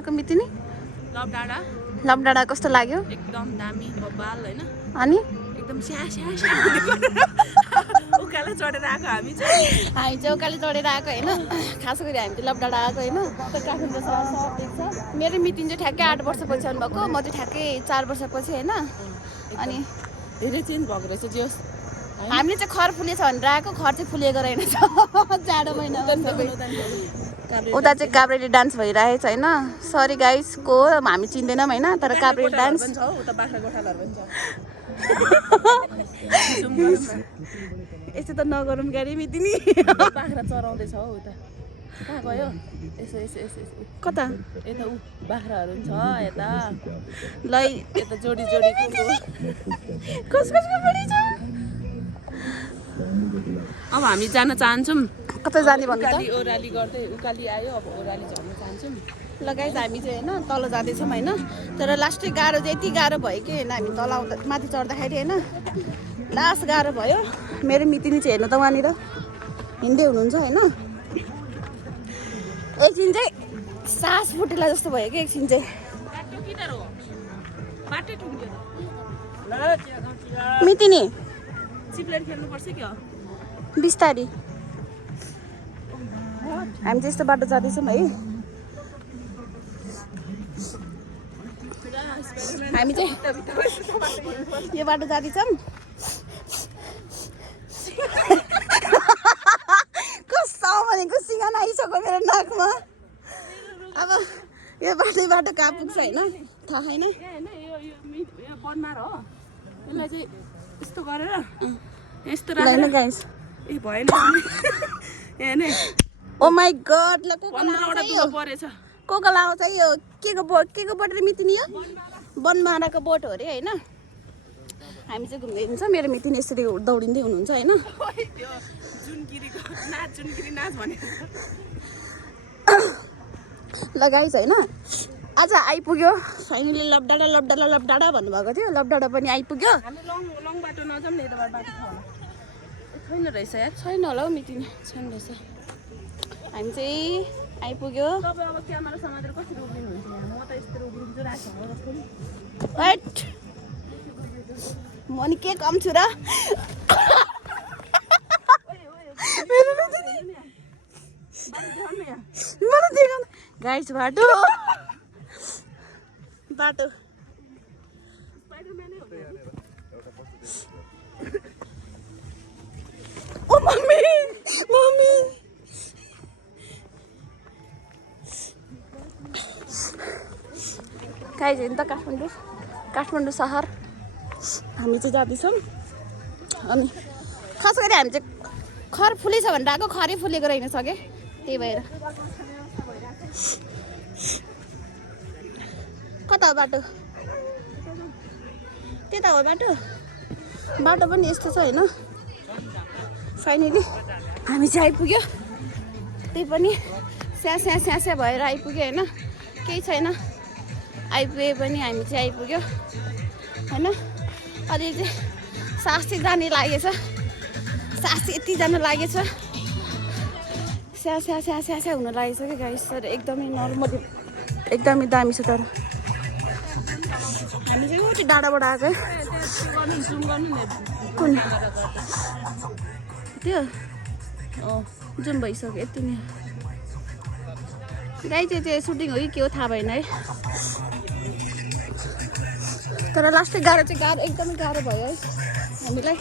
आएको मितिनी? लबडाडा लबडाडा कस्तो लाग्यो? एकदम दामी बबाल हैन अनि एकदम स्या उकालो चढेर आएको हामी हामी चौकाले चढेर आएको होइन खास गरी हामी चाहिँ लबडाडा आएको होइन काठमाडौँ सहर देख्छ मेरो मिटिङ चाहिँ ठ्याक्कै 8 वर्षपछि आउनुभएको म चाहिँ ठ्याक्कै 4 वर्षपछि होइन अनि धेरै चेन्ज भएको रहेछ जोस हामीले चाहिँ खर फुलेछ भनेर आएको खर चाहिँ फुलेको रहेनछ जाडो महिना उता चाहिँ काभ्रेली डान्स भइरहेछ होइन सरी गाइस को हामी चिन्दैनौँ होइन तर काभ्रेली डान्स उता बाख्रा गोठालाहरु पनि छ यस्तो त नगरौँ गाडी मितिनी बाख्रा चराउँदैछ हौ उता कहाँ गयो यसो यसो यसो कता यता उ बाख्राहरू पनि छ यता लै यता जोडी जोडीको कसको बढी छ अब हामी जान चाहन्छौँ कता जाने भन्नु त ओराली गर्दै उकाली आयो अब ओराली झर्न चाहन्छौँ लगाइज हामी चाहिँ होइन तल जाँदैछौँ होइन तर लास्टै गाह्रो चाहिँ यति गाह्रो भयो कि होइन हामी तल आउँदा माथि चढ्दाखेरि होइन लास्ट गाह्रो भयो मेरो मितिनी चाहिँ हेर्नु त वहाँनिर हिँड्दै हुनुहुन्छ होइन एकछिन चाहिँ सास फुटेला जस्तो भयो कि एकछिन चाहिँ मितिनी चिप्लेर खेल्नुपर्छ कि हो बिस्तारी हामी चाहिँ यस्तो बाटो जाँदैछौँ है हामी चाहिँ यो बाटो जाँदैछौँ कस्तो भनेको सिँगान आइसक्यो मेरो नाकमा अब यो बाटो कहाँ पुग्छ होइन थाहा छैन यो बनमार हो यसलाई चाहिँ यस्तो गरेर यस्तो राखेर गाइस ए भएन हेर्ने ओ माई गड ल को 15वटा दुलो परेछ को लाउँछ यो के को बोट र मितिनी हो बनमाराको बोट हो अरे होइन हामी चाहिँ घुम्दै हुनुहुन्छ मेरो मितिनी यसरी दौडिँदै हुनुहुन्छ होइन जुनगिरी नाच भने लगाइस होइन आज आइपुग्यो फाइनली लबडाडा भन्नुभएको थियो लबडाडा पनि आइपुग्यो हामी लङ बाटो नजाउँ न यताबाट बाटो छ होला छैन रहेछ यार छैन होला हौ मितिनी छैन रहेछ हामी चाहिँ आइपुग्यो तपाईँ अब क्यामेरा समातेर कसरी उभिनुहुन्छ यहाँ म त यस्तो उभिन्छु राखेको जस्तो नि हट म नि के कम छु र मलाई देखाउनु गाइस बाटो ओ मम्मी गाइस हेर्नु त काठमाडौँ सहर हामी चाहिँ जाँदैछौँ अनि खास गरी हामी चाहिँ खर फुलेछ भनेर आएको खरै फुलेको रहेनछ कि त्यही भएर कता हो बाटो त्यता हो बाटो पनि यस्तो छ होइन फाइनली हामी चाहिँ आइपुग्यो त्यही पनि स्या भएर आइपुग्यो होइन केही छैन आइपुगे पनि हामी चाहिँ आइपुग्यो होइन अलि चाहिँ सास चाहिँ जाने लागेछ सास यति जान लागेछ स्या हुन लागेछ कि गाइस तर एकदमै नर्मल एकदमै दामी छ तर हामी चाहिँ कति डाँडाबाट आएको कुन त्यो जुम भइसक्यो यति नै गाई चाहिँ सुटिङ हो कि के हो थाहा भएन है तर लास्टै गाह्रो एकदमै गाह्रो भयो है हामीलाई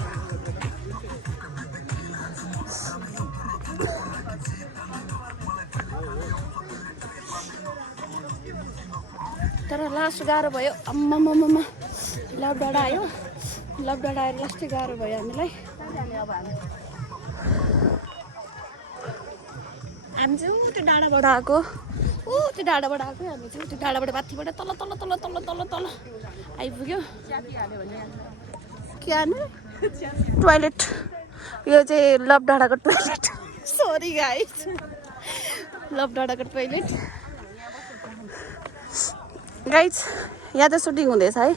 तर लास्ट गाह्रो भयो अम्मा लबडाडा आयो लबडाडा आएर लास्टै गाह्रो भयो हामीलाई हामी चाहिँ त्यो डाँडाबाट आएको हामी चाहिँ त्यो डाँडाबाट माथिबाट तल आइपुग्यो के हाल्नु टोइलेट यो चाहिँ लबडाडाको टोइलेट सरी गाइस लबडाडाको टोइलेट गाइस यहाँ त सुटिङ हुँदैछ है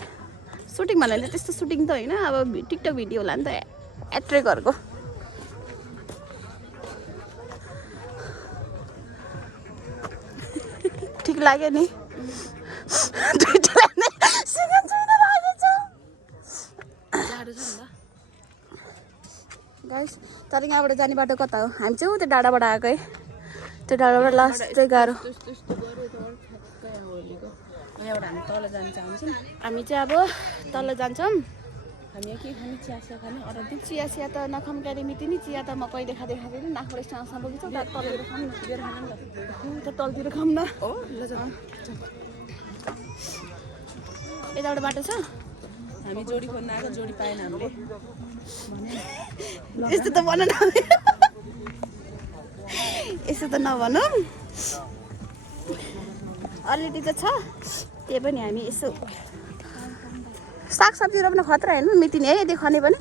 सुटिङ भन्नाले त्यस्तो सुटिङ त होइन अब टिकटक भिडियो होला नि त एट्रेकहरूको ठिक लाग्यो नि दुईटालाई नै सिँगन छुइन लागेछ जाडो छ नि त गाइस। तर यहाँबाट जाने बाटो कता हो? हामी चाहिँ त्यो डाँडाबाट आएको है। त्यो डाँडाबाट लास्ट चाहिँ गाह्रो। त्यस्तो गऱ्यो त ठ्याक्कै होलीको यहाँबाट हामी तल जान चाहन्छौँ हामी चाहिँ अब तल जान्छौँ। हामी के खाने चिया खाने अर्डर दिन्छ चिया चिया त नखाऊँ क्यारे मिति नि चिया त म कहिले खाँदैन नाकबाट स्ट्यान्डसम्म बगिन्छ तलतिर खाऊँ न बियर खाने नि त तलतिर खाऊँ न हो ल जाउँ यताबाट बाटो छ हामी जोडी खोज्न आएको जोडी पाएन हामीले यस्तो त भन न यस्तो त नभनौँ अलिअलि त छ त्यही पनि हामी यसो सागसब्जी रोप्न खतरा हेर्नु मितिनी है यदि खने पनि